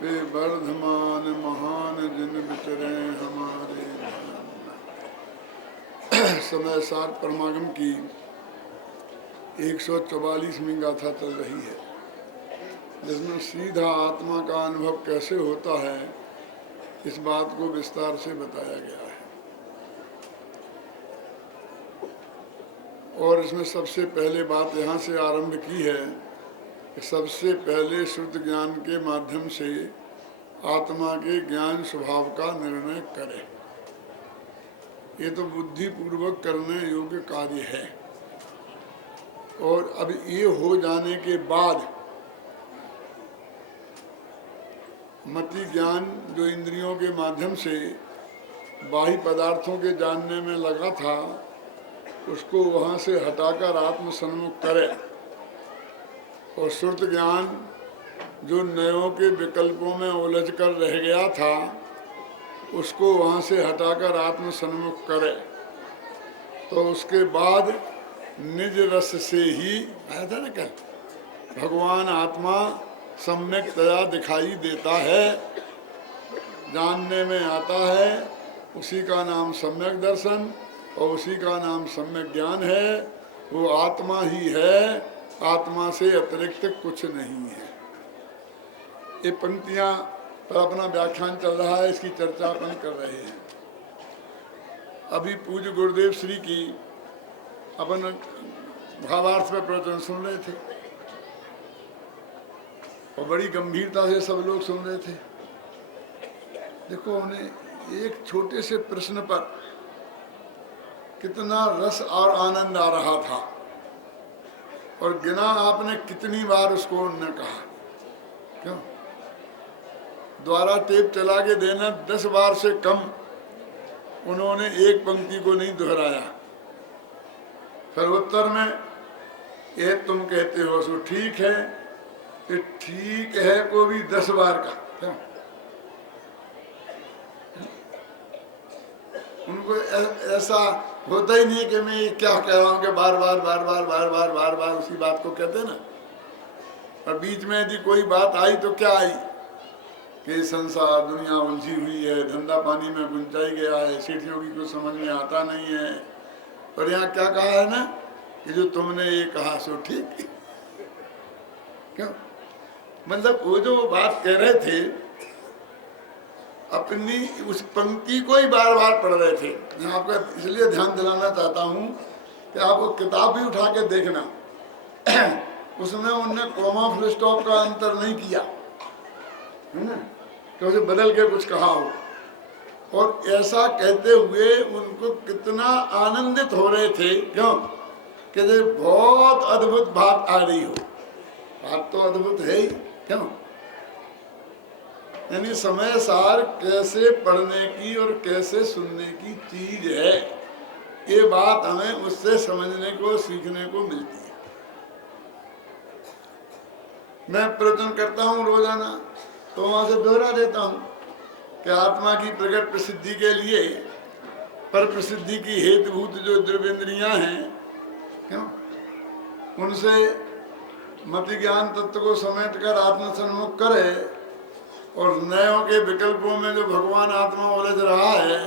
वे वर्धमान महान जिन विचरे हमारे समय सार परमागम की 144वीं गाथा चल रही है, जिसमें सीधा आत्मा का अनुभव कैसे होता है इस बात को विस्तार से बताया गया है। और इसमें सबसे पहले बात यहाँ से आरंभ की है कि सबसे पहले शुद्ध ज्ञान के माध्यम से आत्मा के ज्ञान स्वभाव का निर्णय करें। ये तो बुद्धिपूर्वक करने योग्य कार्य है। और अब ये हो जाने के बाद मति ज्ञान जो इंद्रियों के माध्यम से बाह्य पदार्थों के जानने में लगा था, उसको वहाँ से हटाकर आत्म सन्मुख करे। और शुद्ध ज्ञान जो नयों के विकल्पों में उलझ कर रह गया था, उसको वहाँ से हटाकर आत्म सन्मुख करे। तो उसके बाद निज रस से ही आया था ना, कल भगवान आत्मा सम्यक तया दिखाई देता है, जानने में आता है। उसी का नाम सम्यक दर्शन और उसी का नाम सम्यक ज्ञान है। वो आत्मा ही है, आत्मा से अतिरिक्त कुछ नहीं है। ये पंक्तियाँ पर अपना व्याख्यान चल रहा है, इसकी चर्चा अपन कर रहे हैं। अभी पूज्य गुरुदेव श्री की अपन भावार्थ में प्रवचन सुन रहे थे और बड़ी गंभीरता से सब लोग सुन रहे थे। देखो, उन्हें एक छोटे से प्रश्न पर कितना रस और आनंद आ रहा था, और गिना आपने कितनी बार उसको उन्होंने कहा। क्यों? द्वारा टेप चला के देना 10 बार से कम उन्होंने एक पंक्ति को नहीं दोहराया। फिर उत्तर में ये तुम कहते हो सो ठीक है, ये ठीक है को भी 10 बार का। क्यों? उनको ऐसा होता ही नहीं कि मैं क्या कह रहा हूँ कि बार बार बार बार बार बार बार बार उसी बात को कहते ना। और बीच में यदि कोई बात आई तो क्या आई कि संसार दुनिया उलझी हुई है, धंधा पानी में गुंजाई गया है, सेठियों की कुछ समझ में आता नहीं है। और यहाँ क्या कहा है ना कि जो तुमने ये कहा सो ठीक। क्यों? मतलब वो जो बात कह रहे थे अपनी उस पंक्ति को ही बार बार पढ़ रहे थे। मैं आपका इसलिए ध्यान दिलाना चाहता हूँ कि आपको किताब भी उठा के देखना, उसमें उनने कोमा फुल स्टॉप का अंतर नहीं किया है ना, कि उसे बदल के कुछ कहा हो। और ऐसा कहते हुए उनको कितना आनंदित हो रहे थे। क्यों? कि बहुत अद्भुत बात आ रही हो। बात तो अद्भुत है ही। क्यों? यानी समय सार कैसे पढ़ने की और कैसे सुनने की चीज है, ये बात हमें उससे समझने को सीखने को मिलती है। मैं प्रवचन करता हूँ रोजाना, तो वहां से दोहरा देता हूँ कि आत्मा की प्रकट प्रसिद्धि के लिए पर प्रसिद्धि की हेतुभूत जो द्रव्येंद्रियां हैं, क्यों, उनसे मति ज्ञान तत्व को समेटकर आत्म सन्मुख करे। और नयों के विकल्पों में जो भगवान आत्मा उलझ रहा है,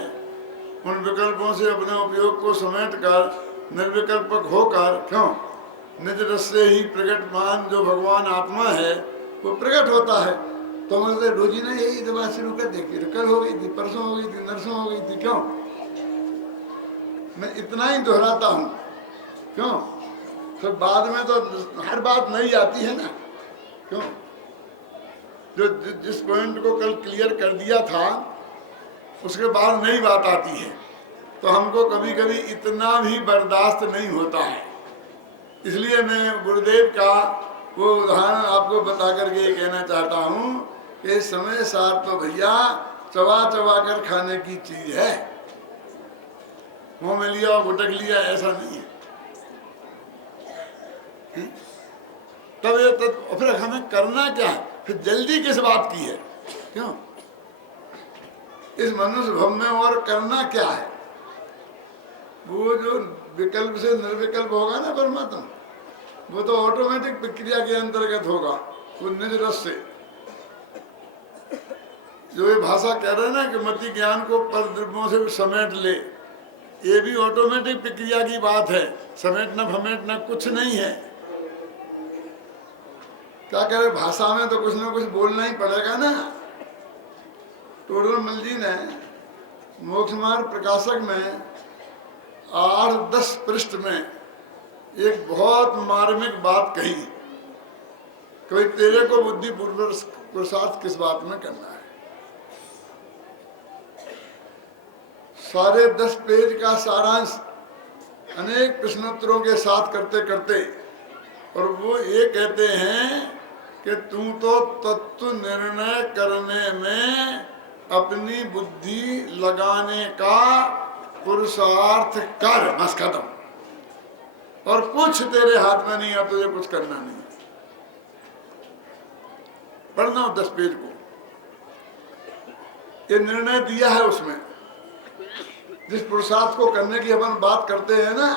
उन विकल्पों से अपने उपयोग को समेटकर निर्विकल्पक होकर, क्यों, निज रस से ही प्रकटमान जो भगवान आत्मा है वो प्रकट होता है। तो मतलब रोजी ने यही दबा शुरू कर दी, कल हो गई थी, परसों हो गई थी, नरसों हो गई थी। क्यों? मैं इतना ही दोहराता हूँ। क्यों? तो बाद में तो हर बात नहीं आती है ना। क्यों? जो जिस पॉइंट को कल क्लियर कर दिया था उसके बाद नई बात आती है, तो हमको कभी कभी इतना भी बर्दाश्त नहीं होता है। इसलिए मैं गुरुदेव का वो उदाहरण आपको बता करके कहना चाहता हूँ कि समय सार तो भैया चबा चबा कर खाने की चीज है। मुँह में लिया और गुटक लिया ऐसा नहीं है। तब ये तो फिर हमें करना क्या है, फिर जल्दी किस बात की है? क्यों? इस मनुष्य भव में और करना क्या है? वो जो विकल्प से निर्विकल्प होगा ना परमात्मा, वो तो ऑटोमेटिक प्रक्रिया के अंतर्गत होगा, वो निज रस से। जो ये भाषा कह रहे हैं ना कि मति ज्ञान को परद्रव्यों से समेट ले, ये भी ऑटोमेटिक प्रक्रिया की बात है, समेटना फमेटना कुछ नहीं है। क्या कह रहे, भाषा में तो कुछ ना कुछ बोलना ही पड़ेगा ना। टोडरमल जी ने मोक्ष मार्ग प्रकाशक में 8-10 पृष्ठ में एक बहुत मार्मिक बात कही कि भाई तेरे को बुद्धि पुरुषार्थ किस बात में करना है। सारे 10 पेज का सारांश अनेक प्रश्नोत्तरों के साथ करते करते, और वो ये कहते हैं कि तू तो तत्व निर्णय करने में अपनी बुद्धि लगाने का पुरुषार्थ कर, बस खत्म, और कुछ तेरे हाथ में नहीं है, तुझे कुछ करना नहीं। पढ़ना 10 पेज को, ये निर्णय दिया है उसमें। जिस पुरुषार्थ को करने की अपन बात करते हैं ना,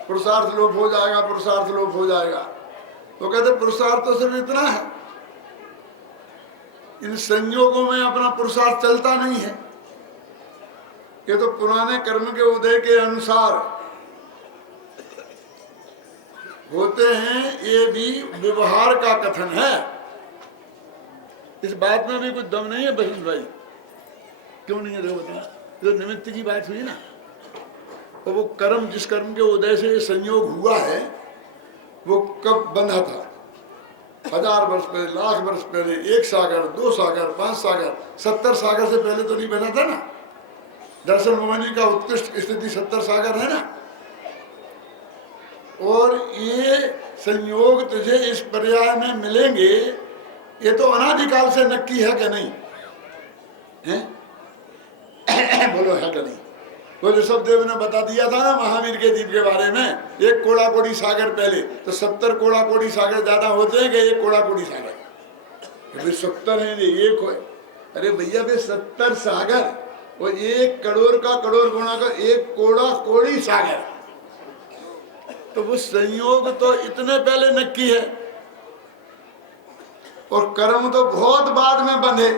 पुरुषार्थ लोप हो जाएगा, पुरुषार्थ लोप हो जाएगा, तो कहते पुरुषार्थ तो सिर्फ इतना है, इन संयोगों में अपना पुरुषार्थ चलता नहीं है। ये तो पुराने कर्म के उदय के अनुसार होते हैं, ये भी व्यवहार का कथन है। इस बात में भी कुछ दम नहीं है बहन भाई, क्यों नहीं है? देखो जो निमित्त की बात हुई ना, तो वो कर्म, जिस कर्म के उदय से संयोग हुआ है, वो कब बंधा था? 1000 वर्ष पहले, लाख वर्ष पहले, 1 सागर, 2 सागर, 5 सागर, 70 सागर से पहले तो नहीं बना था ना। दर्शन मोहिनी का उत्कृष्ट स्थिति 70 सागर है ना। और ये संयोग तुझे इस पर्याय में मिलेंगे, ये तो अनादिकाल से नक्की है कि नहीं है? बोलो है कि नहीं? वो ऋषभ देव ने बता दिया था ना महावीर के द्वीप के बारे में, 1 कोड़ा कोड़ी सागर पहले, तो 70 कोड़ा कोड़ी सागर ज्यादा होते हैं कि 1 कोड़ा कोड़ी सागर? 70 है, 1 हो। अरे भैया वे 70 सागर, वो 1 करोड़ का करोड़ गुणा का 1 कोड़ा कोड़ी सागर। तो वो संयोग तो इतने पहले नक्की है, और कर्म तो बहुत बाद में बंधे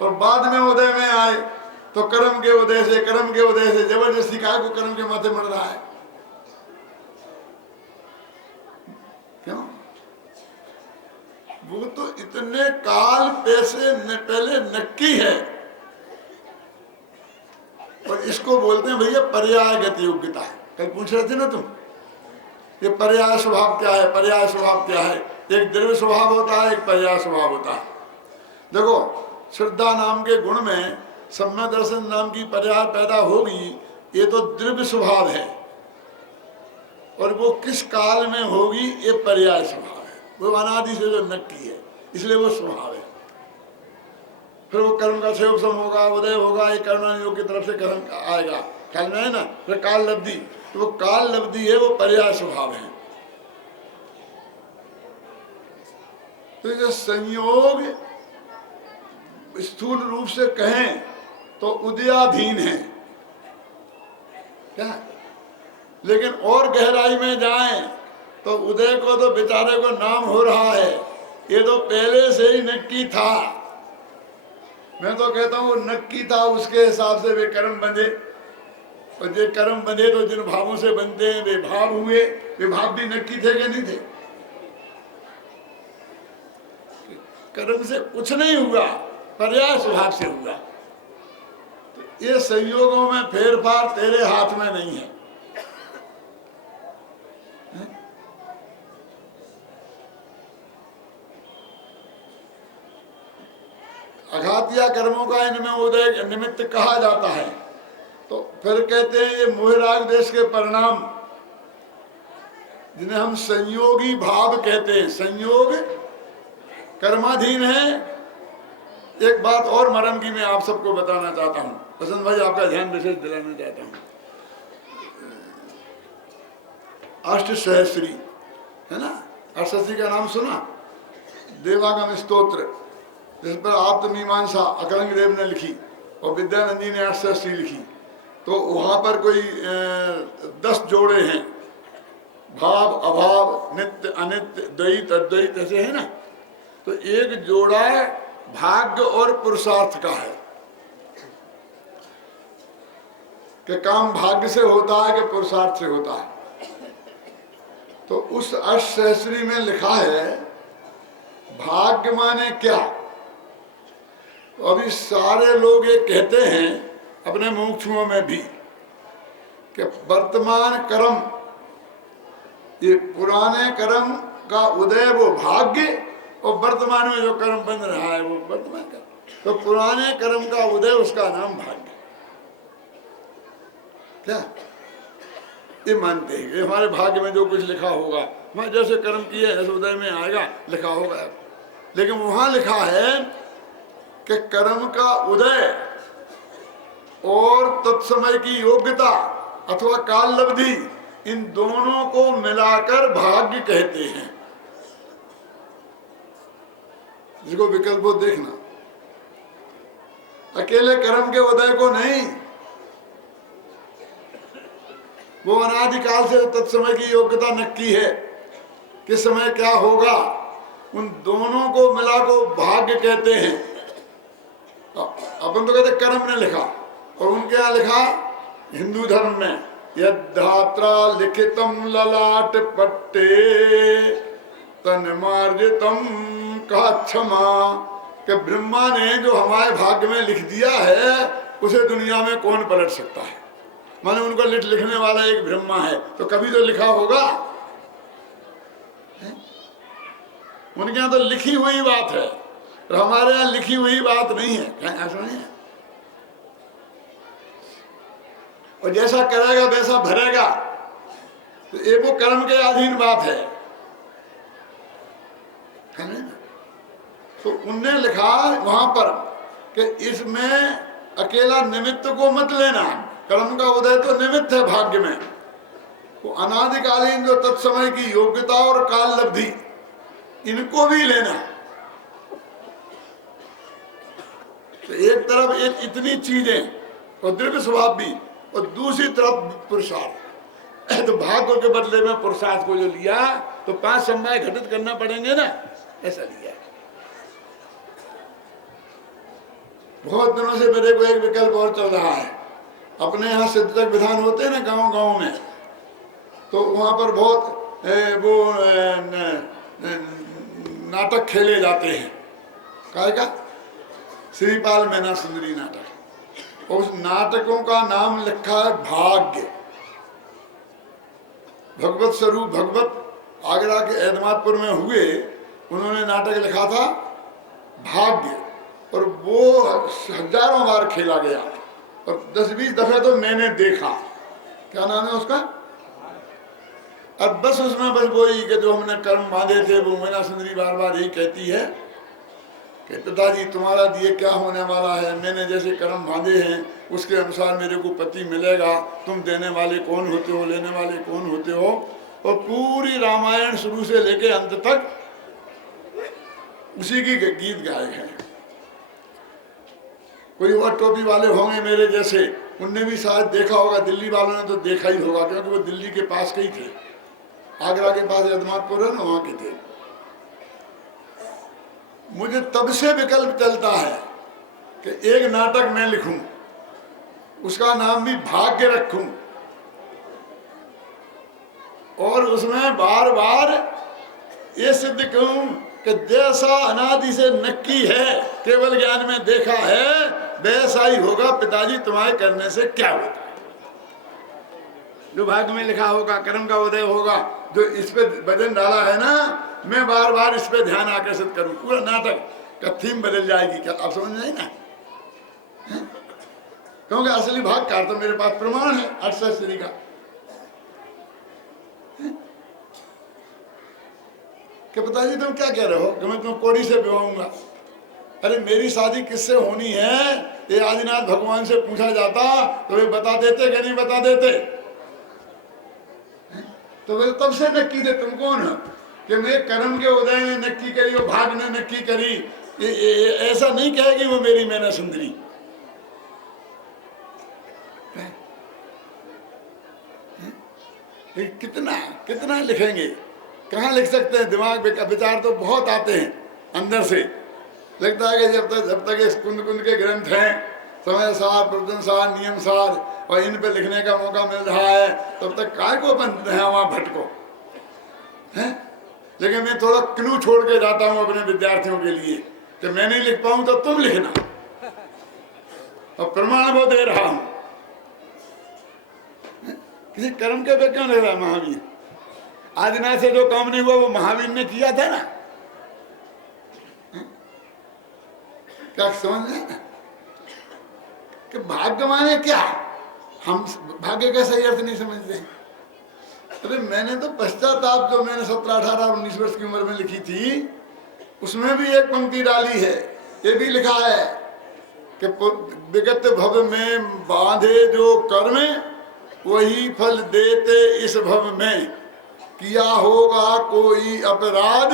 और बाद में उदय में आए। तो कर्म के उदय से जबरदस्ती काय को कर्म के माथे मर रहा है? क्यों? वो तो इतने काल पहले नक्की है, और इसको बोलते हैं भैया पर्याय गति योग्यता है। कल पूछ रहे थे ना तुम, ये पर्याय स्वभाव क्या है? पर्याय स्वभाव क्या है? एक द्रव्य स्वभाव होता है, एक पर्याय स्वभाव होता है। देखो, श्रद्धा नाम के गुण में सम्यक दर्शन नाम की पर्याय पैदा होगी, ये तो द्रव्य स्वभाव है, और वो किस काल में होगी, ये पर्याय स्वभाव है। वो अनादि से जो नक्की है, इसलिए वो स्वभाव है। फिर वो कर्म का क्षयोपम होगा, उदय होगा, ये कर्मयोग की तरफ से कर्म आएगा, काल में है ना। फिर काल लब्धि, तो वो काल लब्धि है, वो पर्याय स्वभाव है। तो जो संयोग स्थूल रूप से कहें तो उदयाधीन है क्या, लेकिन और गहराई में जाएं तो उदय को तो बेचारे को नाम हो रहा है, ये तो पहले से ही नक्की था। मैं तो कहता हूँ नक्की था, उसके हिसाब से वे कर्म बंधे, और जो कर्म बंधे तो जिन भावों से बनते हैं वे भाव हुए। वे भाव भी नक्की थे कि नहीं थे? कर्म से कुछ नहीं हुआ, पर्याय स्वभाव से हुआ। तो ये संयोगों में फेरफार तेरे हाथ में नहीं है। अघातिया कर्मों का इनमें उदय निमित्त कहा जाता है। तो फिर कहते हैं ये मोहराग देश के परिणाम, जिन्हें हम संयोगी भाव कहते हैं। संयोग कर्माधीन है। एक बात और मरम की मैं आप सबको बताना चाहता हूँ, पसंद भाई आपका ध्यान विशेष दिलाना चाहता हूँ। अष्टसहस्री है ना, अष्टसहस्री का नाम सुना? देवागम स्तोत्र, जिस पर आत्ममीमांसा अकलंग देव ने लिखी और विद्यानंदी ने अष्टसहस्री लिखी। तो वहाँ पर कोई 10 जोड़े हैं, भाव अभाव, नित्य अनित्य, द्वैत अद्वैत, ऐसे है ना। तो एक जोड़ा भाग्य और पुरुषार्थ का है कि काम भाग्य से होता है कि पुरुषार्थ से होता है। तो उस अष्टसहस्री में लिखा है भाग्य माने क्या। तो अभी सारे लोग ये कहते हैं अपने मुमुक्षुओं में भी कि वर्तमान कर्म, ये पुराने कर्म का उदय वो भाग्य, और वर्तमान में जो कर्म बन रहा है वो वर्तमान कर्म। तो पुराने कर्म का उदय उसका नाम भाग्य। क्या ये मानते हैं कि हमारे भाग्य में जो कुछ लिखा होगा, मैं जैसे कर्म किए ऐसे उदय में आएगा, लिखा होगा। लेकिन वहां लिखा है कि कर्म का उदय और तत्समय की योग्यता अथवा काल लब्धि, इन दोनों को मिलाकर भाग्य कहते हैं। जिसको विकल्प हो देखना, अकेले कर्म के उदय को नहीं, वो अनादिकाल से तत्समय की योग्यता नक्की है, किस समय क्या होगा, उन दोनों को मिला को भाग्य कहते हैं। अपन तो कहते कर्म ने लिखा, और उनके यहाँ लिखा हिंदू धर्म में यद्धात्रा लिखितम ललाट पट्टे तन्मार्जितम का क्षमा, कि ब्रह्मा ने जो हमारे भाग्य में लिख दिया है उसे दुनिया में कौन पलट सकता है। माने उनको लिखने वाला एक ब्रह्मा है, तो कभी तो लिखा होगा। उनके यहाँ तो लिखी हुई बात है, और हमारे यहाँ लिखी हुई बात नहीं है। ऐसा नहीं है। और जैसा करेगा वैसा भरेगा, तो ये वो कर्म के अधीन बात है ना। तो उनने लिखा वहां पर कि इसमें अकेला निमित्त को मत लेना, कर्म का उदय तो निमित्त है भाग्य में, वो अनादिकालीन जो तत्समय की योग्यता और काल लब्धि, इनको भी लेना। तो एक तरफ एक इतनी चीजें और दृढ़ स्वभाव भी, और दूसरी तरफ पुरुषार्थ। तो भाग्य के बदले में पुरुषार्थ को जो लिया, तो 5 समय घटित करना पड़ेंगे ना, ऐसा लिया। बहुत दिनों से मेरे को एक विकल्प और चल रहा है। अपने यहाँ सिद्धक विधान होते हैं ना गांव गांव में, तो वहाँ पर बहुत वो नाटक खेले जाते हैं। काय का श्रीपाल मैना सुंदरी नाटक, और उस नाटकों का नाम लिखा है भाग्य। भगवत स्वरूप भगवत आगरा के एदमादपुर में हुए, उन्होंने नाटक लिखा था भाग्य, और वो हजारों बार खेला गया, और 10-20 दफे तो मैंने देखा। क्या नाम है उसका? अब बस उसमें बस वही कि जो हमने कर्म बांधे थे, वो मैना सुंदरी बार बार यही कहती है कि पिताजी तुम्हारा दिए क्या होने वाला है, मैंने जैसे कर्म बांधे हैं उसके अनुसार मेरे को पति मिलेगा, तुम देने वाले कौन होते हो, लेने वाले कौन होते हो। और पूरी रामायण शुरू से लेके अंत तक उसी की गीत गाए हैं। कोई और टोपी वाले होंगे मेरे जैसे, उनने भी शायद देखा होगा, दिल्ली वालों ने तो देखा ही होगा, क्योंकि वो दिल्ली के पास के ही थे, आगरा के पास एदमादपुर है ना, वहां के थे। मुझे तब से विकल्प चलता है कि एक नाटक मैं लिखूं, उसका नाम भी भाग्य रखूं, और उसमें बार बार ये सिद्ध करूं कि जैसा अनादि से नक्की है, केवल ज्ञान में देखा है, वैसा ही होगा पिताजी तुम्हारे करने से क्या होता है। जो भाग्य में लिखा होगा, कर्म का उदय होगा, जो इस पे वजन डाला है ना, मैं बार बार इस पे ध्यान आकर्षित करूं। पूरा नाटक का थीम बदल जाएगी। क्या आप समझ रहे ना? क्योंकि असली भाग का तो मेरे पास प्रमाण है अष्टश्री का। कि पिताजी तुम क्या कह रहे हो कि मैं तुम्हें कोड़ी से विवाहूंगा? अरे मेरी शादी किससे होनी है, ये आदिनाथ भगवान से पूछा जाता तो वे बता देते कि नहीं बता देते? तो वे तब से नक्की थे। तुम कौन हो कि मैं कर्म के उदय ने नक्की करी और भाग ने नक्की करी? ऐसा नहीं कहेगी वो मेरी मैना सुंदरी। कितना कितना लिखेंगे, कहाँ लिख सकते हैं? दिमाग विचार तो बहुत आते हैं अंदर से, लगता है कि जब तक इस कुंद कुंद के ग्रंथ हैं, समय सार, प्रवचन सार, नियम सार, और इन पे लिखने का मौका मिल रहा है, तब तक काय को अपन वहां भटको हैं। लेकिन मैं थोड़ा क्लू छोड़ के जाता हूं अपने विद्यार्थियों के लिए कि मैं नहीं लिख पाऊं तो तुम लिखना, और प्रमाण वो दे रहा हूं। किसी कर्म के पे क्यों लिख रहा महावीर? आदिनाथ से जो काम नहीं हुआ वो महावीर ने किया था ना। क्या समझ रहे हैं कि भाग्य माने क्या? हम भाग्य का सही अर्थ नहीं समझते। अरे मैंने तो पश्चाताप जो मैंने 17, 18, 19 वर्ष की उम्र में लिखी थी, उसमें भी एक पंक्ति डाली है, ये भी लिखा है कि विगत भव में बांधे जो कर्म वही फल देते इस भव में, किया होगा कोई अपराध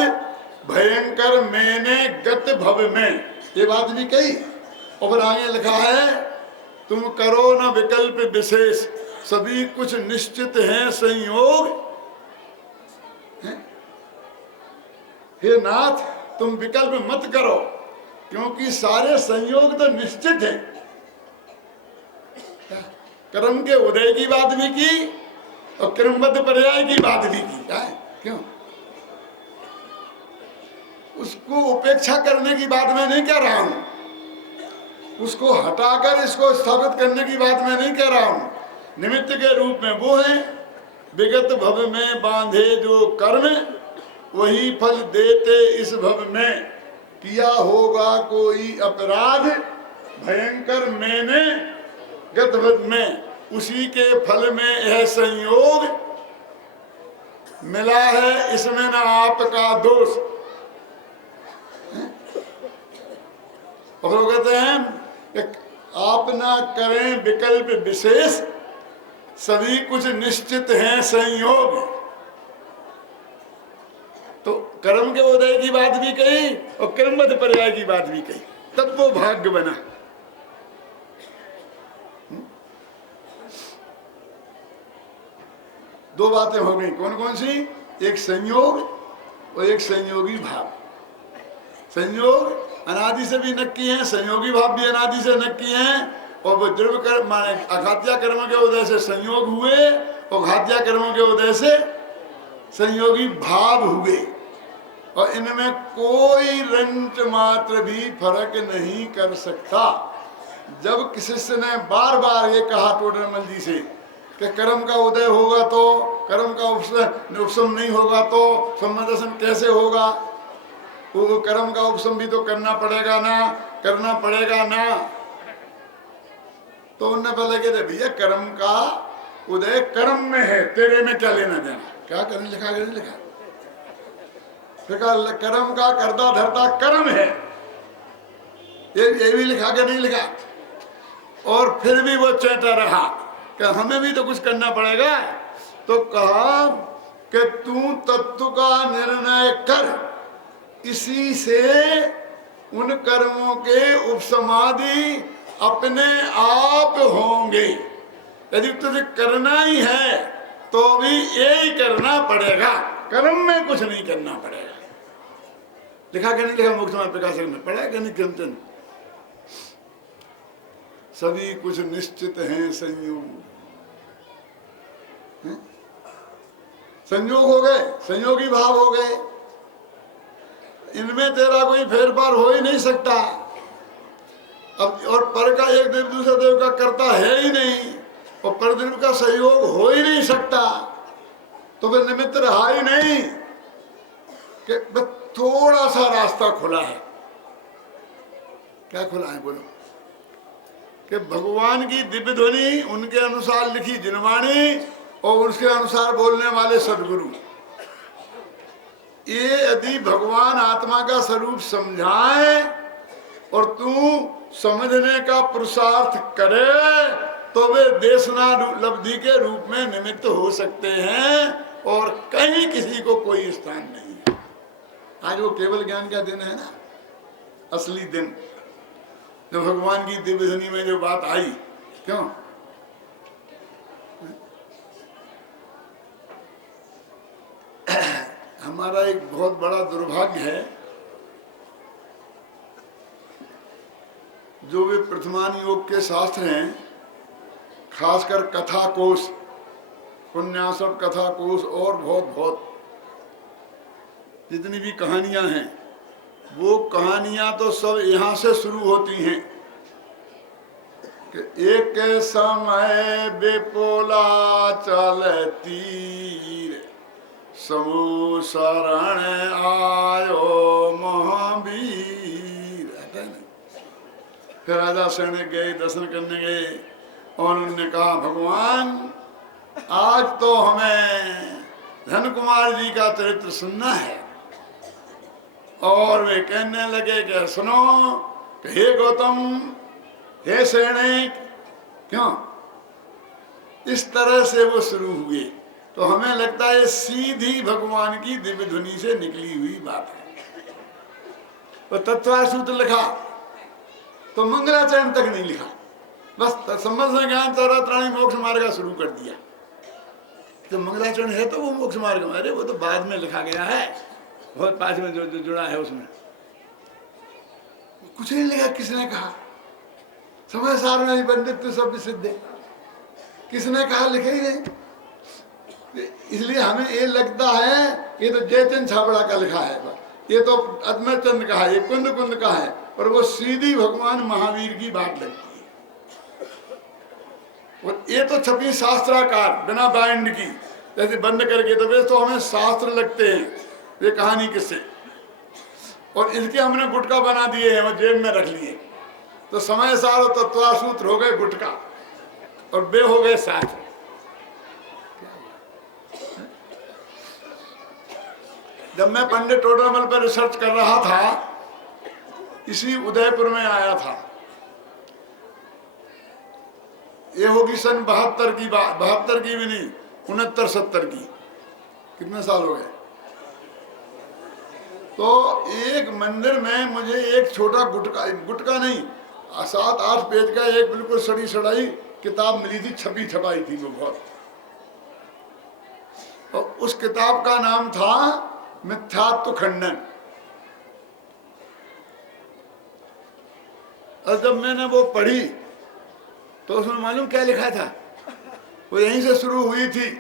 भयंकर मैंने गत भव में। ये बात भी कही। और फिर आगे लिखा है, तुम करो न विकल्प विशेष, सभी कुछ निश्चित है संयोग। हे नाथ, तुम विकल्प मत करो, क्योंकि सारे संयोग तो निश्चित हैं। कर्म के उदय की बात भी की और क्रमबद्ध पर्याय की बात भी की। क्यों? उसको उपेक्षा करने की बात मैं नहीं कह रहा हूं, उसको हटाकर इसको स्थापित करने की बात मैं नहीं कह रहा हूं। निमित्त के रूप में वो है, विगत भव में बांधे जो कर्म वही फल देते इस भव में, किया होगा कोई अपराध भयंकर मैंने गत भव में, उसी के फल में यह संयोग मिला है, इसमें न आपका दोष। और वो कहते हैं आप ना करें विकल्प विशेष, सभी कुछ निश्चित है संयोग। तो कर्म के उदय की बात भी कही और क्रमबद्ध पर्याय की बात भी कही, तब वो भाग्य बना। दो बातें हो गई, कौन कौन सी? एक संयोग और एक संयोगी भाव। संयोग अनादि से भी नक्की है, संयोगी भाव भी अनादि से नक्की है। और वो द्रव्य कर्म माने अघात्या कर्म के उदय से संयोग हुए और घात्या कर्मों के उदय से संयोगी भाव हुए, और इनमें कोई रंच मात्र भी फर्क नहीं कर सकता। जब शिष्य ने बार बार ये कहा टोडरमल जी से कि कर्म का उदय होगा तो, कर्म का उपशम नहीं होगा तो सम्मदर्शन कैसे होगा? वो कर्म का उपशम भी तो करना पड़ेगा ना, करना पड़ेगा ना। तो उनने पहले कहते भैया कर्म का उदय कर्म में है, तेरे में क्या लेना देना? क्या करने लिखा नहीं लिखा? फिर कर्म का करता धरता कर्म है, ये भी लिखा के नहीं लिखा। और फिर भी वो चेता रहा कि हमें भी तो कुछ करना पड़ेगा। तो कहा कि तू तत्व का निर्णय कर, इसी से उन कर्मों के उपसमाधि अपने आप होंगे। यदि तुझे करना ही है तो भी यही करना पड़ेगा, कर्म में कुछ नहीं करना पड़ेगा। लिखा क्या नहीं लिखा? मुक्तमार्ग प्रकाशन में पढ़ा क्या नहीं? क्रमचंद, सभी कुछ निश्चित हैं संयोग। संयोग हो गए, संयोगी भाव हो गए, इनमें तेरा कोई फेरफार हो ही नहीं सकता। अब और पर का एक देव दूसरे देव का करता है ही नहीं, और परदेव का सहयोग हो ही नहीं सकता, तो वे निमित्त रहा ही नहीं कि थोड़ा सा रास्ता खुला है। क्या खुला है बोलो? कि भगवान की दिव्य ध्वनि उनके अनुसार लिखी जिनवाणी और उसके अनुसार बोलने वाले सदगुरु, ये यदि भगवान आत्मा का स्वरूप समझाए और तू समझने का पुरुषार्थ करे तो वे देशना लब्धि के रूप में निमित्त हो सकते हैं, और कहीं किसी को कोई स्थान नहीं है। आज वो केवल ज्ञान का दिन है ना, असली दिन, जो भगवान की दिव्य ध्वनि में जो बात आई। क्यों? हमारा एक बहुत बड़ा दुर्भाग्य है जो वे प्रथमान योग के शास्त्र हैं, खासकर कथा कोश, पुण्यासव कथा कोश और बहुत बहुत जितनी भी कहानियां हैं, वो कहानियां तो सब यहाँ से शुरू होती हैं कि एक समय बेपोला चल तीर, समूह शरण आयो महावीर। है ना? फिर राजा सैनिक गए, दर्शन करने गए और उन्होंने कहा भगवान आज तो हमें धन कुमार जी का चरित्र सुनना है। और वे कहने लगे कि सुनो कि हे गौतम, हे सैनिक, क्यों इस तरह से वो शुरू हुए तो हमें लगता है सीधी भगवान की दिव्य ध्वनि से निकली हुई बात है। तो तत्वार सूत्र लिखा तो मंगलाचरण तक नहीं लिखा, बस संवत्सर ज्ञान चौरात्राणी मोक्ष मार्ग शुरू कर दिया। तो मंगलाचरण है तो वो मोक्ष मार्ग, अरे वो तो बाद में लिखा गया है, बहुत पास में जो जुड़ा है उसमें कुछ नहीं लिखा। किसने कहा? समय सार में पंडित तो सब सिद्ध है, किसने कहा? लिखे ही नहीं। इसलिए हमें ये लगता है ये तो जयचंद छाबड़ा का लिखा है, ये तो अदमय चंद का है, ये कुंद कुंद का है, और वो सीधी भगवान महावीर की बात लगती है। और ये तो छपी शास्त्राकार बिना बाइंड की, जैसे बंद करके, तो वे तो हमें शास्त्र लगते हैं ये कहानी किससे, और इसके हमने गुटका बना दिए हैं, वो जेब में रख लिए। तो समय सार और तत्वासूत्र हो गए गुटका और बे हो गए शास्त्र। जब मैं पंडित टोडरमल पर रिसर्च कर रहा था, इसी उदयपुर में आया था, ये होगी सन 72 की बात, 72 की भी नहीं, 69-70 की, कितने साल हो गए। तो एक मंदिर में मुझे एक छोटा गुटका नहीं, 7-8 पेज का एक बिल्कुल सड़ी सड़ाई किताब मिली थी, छपी छपाई थी वो बहुत। और उस किताब का नाम था मिथ्यात्व खंडन। और जब मैंने वो पढ़ी तो उसमें मालूम क्या लिखा था? वो यहीं से शुरू हुई थी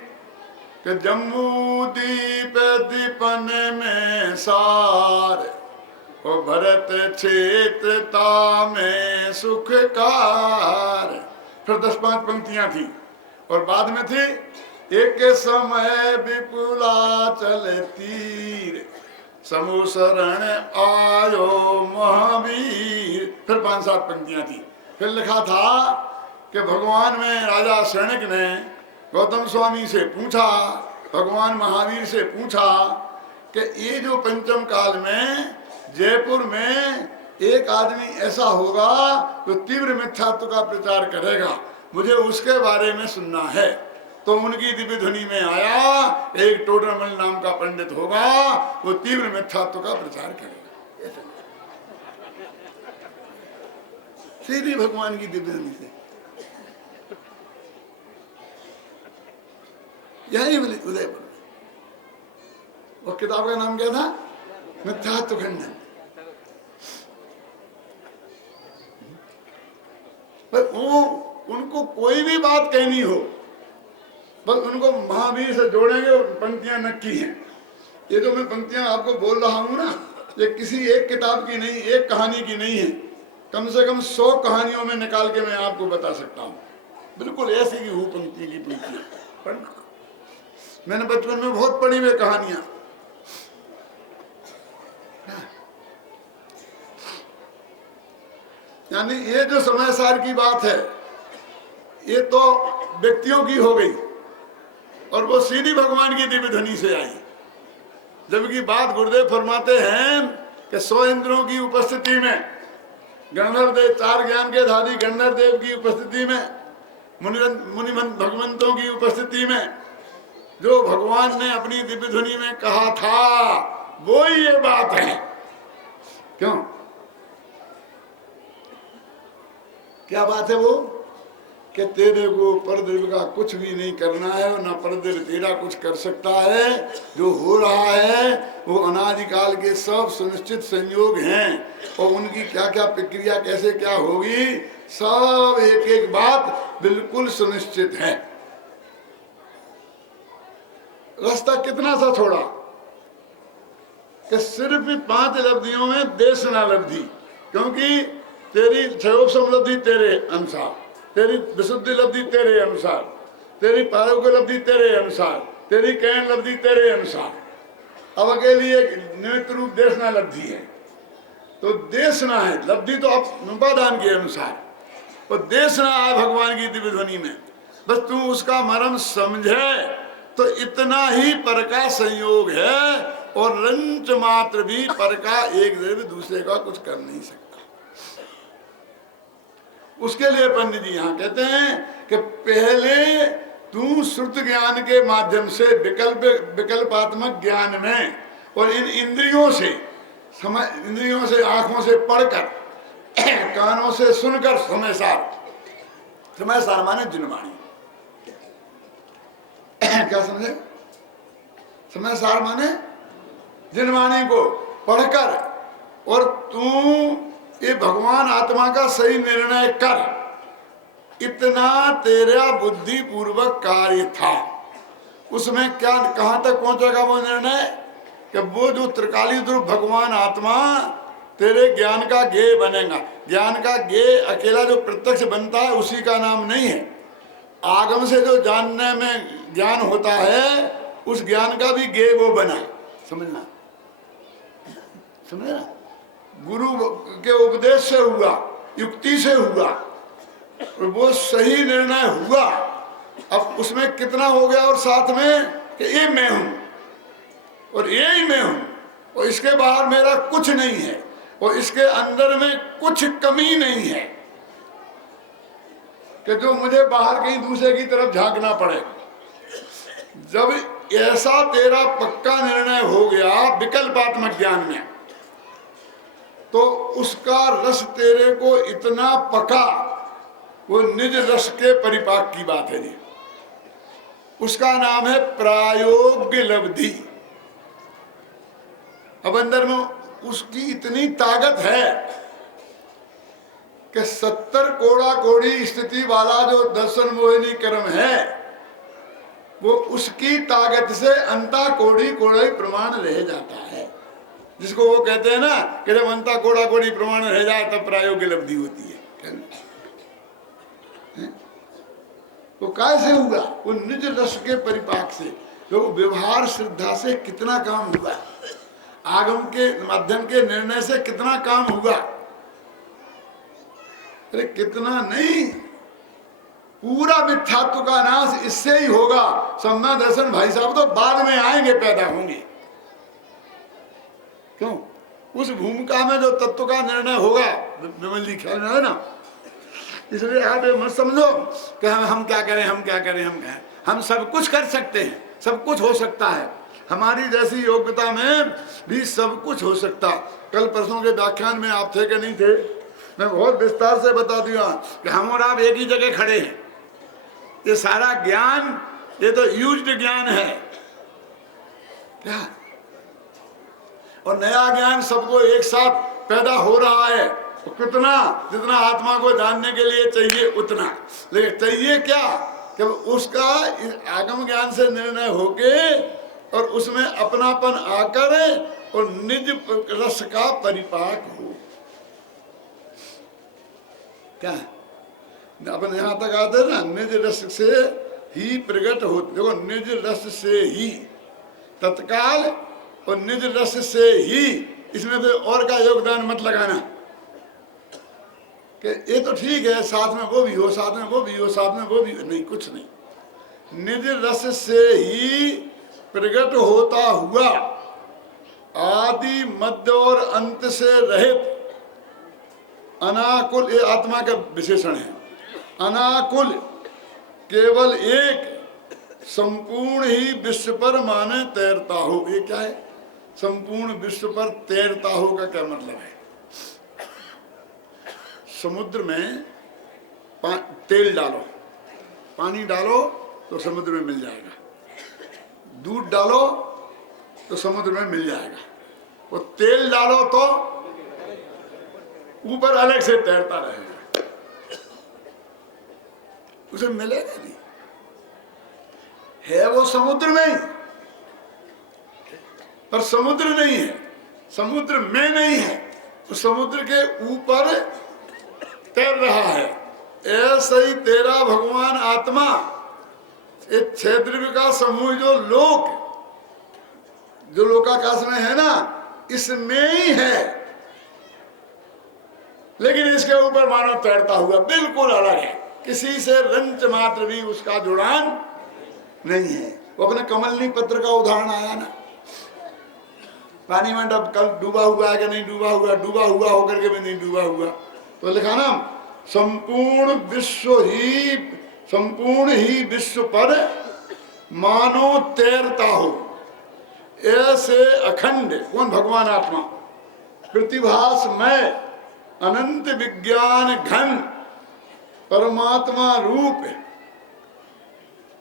कि जम्मू दीप दीपन में सार, ओ भरत क्षेत्रता में सुखकार। फिर 10-5 पंक्तियां थी और बाद में थी एक समय विपुला चल तीर, समूह शरण आयो महावीर। फिर 5-7 पंक्तियां थी। फिर लिखा था कि भगवान में राजा सैनिक ने गौतम स्वामी से पूछा, भगवान महावीर से पूछा कि ये जो पंचम काल में जयपुर में एक आदमी ऐसा होगा जो तीव्र मिथ्यात्व का प्रचार करेगा, मुझे उसके बारे में सुनना है। तो उनकी दिव्य ध्वनि में आया एक टोडरमल नाम का पंडित होगा, वो तीव्र मिथ्यात्व का प्रचार करेगा। सीधी भगवान की दिव्य ध्वनि से यही उदयपुर। वो किताब का नाम क्या था? मिथ्यात्व खंडन। पर वो उनको कोई भी बात कहनी हो, बस उनको महावीर से जोड़ेंगे और पंक्तियां नक्की हैं। ये जो मैं पंक्तियां आपको बोल रहा हूं ना, ये किसी एक किताब की नहीं, एक कहानी की नहीं है, कम से कम 100 कहानियों में निकाल के मैं आपको बता सकता हूँ। बिल्कुल ऐसी की हूँ पंक्ति की पंक्तियां। मैंने बचपन में बहुत पढ़ी हुई कहानियां। यानी ये जो समय सार की बात है, ये तो व्यक्तियों की हो गई और वो सीधी भगवान की दिव्य ध्वनि से आई। जबकि बात गुरुदेव फरमाते हैं कि 100 इंद्रों की उपस्थिति में, गणधर देव, 4 ज्ञान के धारी गणधर देव की उपस्थिति में, मुनि भगवंतों की उपस्थिति में जो भगवान ने अपनी दिव्य ध्वनि में कहा था, वो ही ये बात है। क्यों? क्या बात है वो? कि तेरे को परद्रव्य का कुछ भी नहीं करना है और ना परद्रव्य तेरा कुछ कर सकता है। जो हो रहा है वो अनादिकाल के सब सुनिश्चित संयोग हैं और उनकी क्या क्या प्रक्रिया कैसे क्या होगी, सब एक एक बात बिल्कुल सुनिश्चित है। रास्ता कितना सा छोड़ा कि सिर्फ 5 लब्धियों में देशना लब्धि, क्योंकि तेरी क्षयोपशम लब्धि तेरे अनुसार, तेरी विशुद्धि लब्धि तेरे अनुसार, तेरी पारोग्य लब्धि तेरे अनुसार, तेरी कैन लब्धि तेरे अनुसार। अब अकेली एक निमित्त रूप देशना लब्धि है, तो देशना है लब्धि तो अब उपादान के अनुसार, और देशना है भगवान की दिव्य ध्वनि में। बस तू उसका मर्म समझे तो इतना ही पर का संयोग है, और रंच मात्र भी पर का एक द्रव्य दूसरे का कुछ कर नहीं सकता। उसके लिए पंडित जी यहाँ कहते हैं कि पहले तू श्रुत ज्ञान के माध्यम से विकल्पात्मक ज्ञान में और इन इंद्रियों से इंद्रियों से आंखों से पढ़कर कानों से सुनकर समय सार माने जिनवाणी क्या समझे? समय सार माने जिनवाणी को पढ़कर, और तू ये भगवान आत्मा का सही निर्णय कर, इतना तेरा बुद्धि पूर्वक कार्य था। उसमें क्या कहाँ तक पहुंचेगा वो निर्णय कि वो जो त्रिकाली ध्रुव भगवान आत्मा तेरे ज्ञान का ज्ञेय बनेगा। ज्ञान का ज्ञेय अकेला जो प्रत्यक्ष बनता है उसी का नाम नहीं है, आगम से जो जानने में ज्ञान होता है उस ज्ञान का भी ज्ञेय वो बना। समझना, समझना, गुरु के उपदेश से हुआ, युक्ति से हुआ, और वो सही निर्णय हुआ। अब उसमें कितना हो गया, और साथ में कि ये मैं हूं और ये ही मैं हूं, और इसके बाहर मेरा कुछ नहीं है, और इसके अंदर में कुछ कमी नहीं है कि जो मुझे बाहर कहीं दूसरे की तरफ झांकना पड़े। जब ऐसा तेरा पक्का निर्णय हो गया विकल्पात्मक ज्ञान में, तो उसका रस तेरे को इतना पका, वो निज रस के परिपाक की बात है जी। उसका नाम है प्रायोग्य लब्धि। अब अंदर में उसकी इतनी ताकत है कि 70 कोड़ा कोड़ी स्थिति वाला जो दर्शन मोहिनी कर्म है, वो उसकी ताकत से अंता कोड़ी कोड़ी प्रमाण रह जाता है। जिसको वो कहते हैं ना कि जब अंता कोड़ा कोड़ी प्रमाण रह जाए तब प्रायोग्य लब्धि होती है। वो कैसे हुआ? वो निज रस के परिपाक से, तो व्यवहार श्रद्धा से कितना काम हुआ, आगम के माध्यम के निर्णय से कितना काम हुआ। अरे कितना नहीं, पूरा मिथ्यात्व का नाश इससे ही होगा। सम्मा दर्शन भाई साहब तो बाद में आएंगे, पैदा होंगे। क्यों? उस भूमिका में जो तत्व का निर्णय होगा, विमल जी ख्याल में है ना, इसलिए आप मत समझो कि हम क्या करें, हम क्या करें, हम क्या, हम सब कुछ कर सकते हैं, सब कुछ हो सकता है। हमारी जैसी योग्यता में भी सब कुछ हो सकता। कल परसों के व्याख्यान में आप थे कि नहीं थे, मैं बहुत विस्तार से बता दिया कि हम और आप एक ही जगह खड़े हैं। ये सारा ज्ञान, ये तो यूज्ड ज्ञान है क्या, और नया ज्ञान सबको एक साथ पैदा हो रहा है। तो कितना, जितना आत्मा को जानने के लिए चाहिए उतना, लेकिन चाहिए क्या कि उसका आगम ज्ञान से निर्णय होके और उसमें अपनापन आकर और निज रस का परिपाक हो। क्या अपन यहाँ तक आते ना, निज रस से ही प्रकट हो। देखो, निज रस से ही तत्काल और निज रस से ही, इसमें फिर और का योगदान मत लगाना कि ये तो ठीक है, साथ में वो भी हो, साथ में वो भी हो, साथ में वो भी हो, नहीं, कुछ नहीं। निज रस से ही प्रकट होता हुआ, आदि मध्य और अंत से रहित, अनाकुल, ये आत्मा का विशेषण है, अनाकुल, केवल एक संपूर्ण ही विश्व पर माने तैरता हो। ये क्या है? संपूर्ण विश्व पर तैरता हो का क्या मतलब है? समुद्र में तेल डालो, पानी डालो तो समुद्र में मिल जाएगा, दूध डालो तो समुद्र में मिल जाएगा, वो तेल डालो तो ऊपर अलग से तैरता रहेगा, उसे मिलेगा नहीं। है वो समुद्र में ही, पर समुद्र नहीं है, समुद्र में नहीं है, तो समुद्र के ऊपर तैर रहा है। ऐसा ही तेरा भगवान आत्मा एक क्षेत्र का समूह जो लोकाकाश में है ना, इसमें ही है, लेकिन इसके ऊपर मानव तैरता हुआ बिल्कुल अलग है, किसी से रंच मात्र भी उसका जुड़ान नहीं है। वो अपने कमलनी पत्र का उदाहरण आया ना, पानी में कल डूबा हुआ है कि नहीं डूबा हुआ, डूबा हुआ होकर के भी नहीं डूबा हुआ, तो लिखा ना संपूर्ण ही विश्व पर मानो तैरता हो, ऐसे अखंड कौन भगवान आत्मा प्रतिभास में अनंत विज्ञान घन परमात्मा रूप,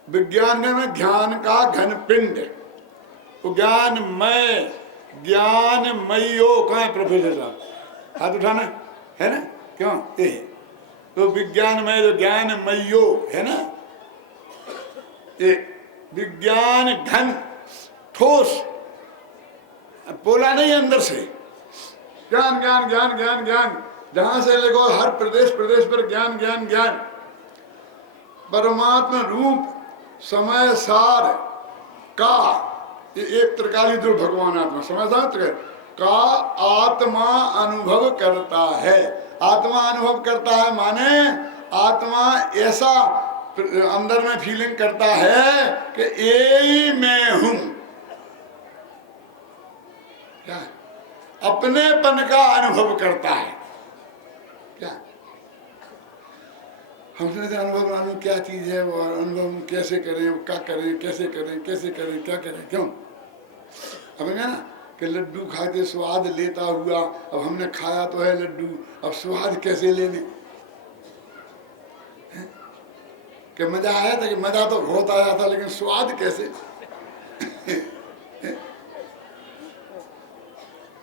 विज्ञान में ज्ञान का घन पिंड, ज्ञानमय ज्ञानमयो, कहाँ है प्रोफेसर साहब, हाथ उठाना है ना, क्यों ये तो विज्ञानमय जो ज्ञानमयो है ना, ये विज्ञान घन ठोस, बोला नहीं अंदर से, ज्ञान ज्ञान ज्ञान ज्ञान ज्ञान, जहां से देखो हर प्रदेश प्रदेश पर ज्ञान ज्ञान ज्ञान, परमात्मा रूप समय सार का, ये एक त्रिकाली ध्रुव भगवान आत्मा समय सार का आत्मा अनुभव करता है। आत्मा अनुभव करता है माने आत्मा ऐसा अंदर में फीलिंग करता है कि यही मैं हूं, क्या अपनेपन का अनुभव करता है। क्या हम सोचते अनुभव मालूम क्या चीज है, वो अनुभव कैसे करें, क्या करें, कैसे करें, कैसे करें, क्या करें, क्यों अब है ना कि लड्डू खाते स्वाद लेता हुआ, अब हमने खाया तो है लड्डू, अब स्वाद कैसे ले लें, कि मजा आया था, कि मजा तो बहुत आया था, लेकिन स्वाद कैसे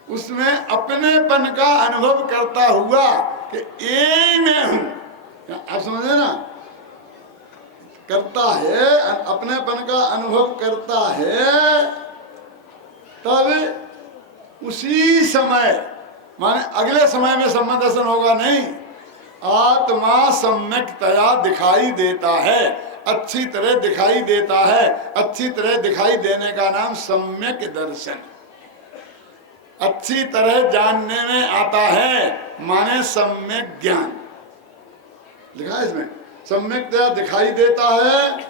उसमें अपनेपन का अनुभव करता हुआ कि ये मैं हूं, आप समझे ना, करता है, अपनेपन का अनुभव करता है, तब उसी समय माने अगले समय में सम्यक दर्शन होगा नहीं, आत्मा सम्यकतया दिखाई देता है, अच्छी तरह दिखाई देता है, अच्छी तरह दिखाई देने का नाम सम्यक दर्शन, अच्छी तरह जानने में आता है माने सम्यक ज्ञान, लिखा है इसमें सम्यकतया दिखाई देता है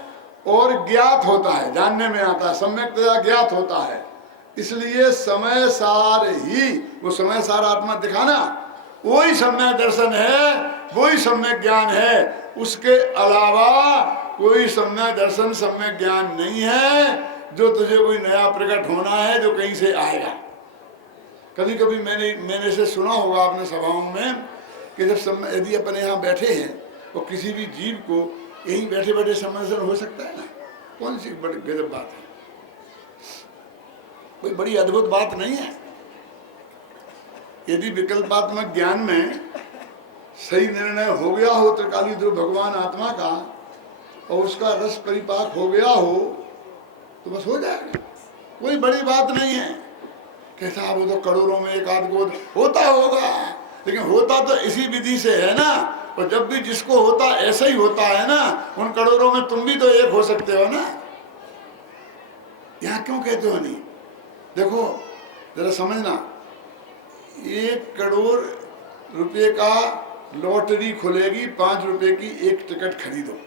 और ज्ञात होता है, जानने में आता है, सम्यकतया ज्ञात होता है, इसलिए समय सार ही वो समय सार आत्मा दिखाना वही सम्यक दर्शन है, वही सम्यक ज्ञान है, उसके अलावा कोई सम्यक दर्शन सम्यक ज्ञान नहीं है जो तुझे कोई नया प्रकट होना है जो कहीं से आएगा। कभी कभी मैंने से सुना होगा अपने सभाओं में कि जब यदि अपने यहाँ बैठे हैं तो किसी भी जीव को यहीं बैठे बैठे समझन हो सकता है ना, कौन सी बड़ी गजब बात है, कोई बड़ी अद्भुत बात नहीं है। यदि विकल्पात्मक ज्ञान में सही निर्णय हो गया हो त्रिकाली ध्रुव भगवान आत्मा का और उसका रस परिपाक हो गया हो तो बस हो जाएगा, कोई बड़ी बात नहीं है। कैसा वो तो करोड़ों में एक आध को होता होगा, लेकिन होता तो इसी विधि से है ना, और जब भी जिसको होता ऐसा ही होता है ना, उन करोड़ों में तुम भी तो एक हो सकते हो ना, यहाँ क्यों कहते हो नहीं। देखो जरा समझना, 1 करोड़ रुपए का लॉटरी खुलेगी, 5 रुपए की एक टिकट खरीदो,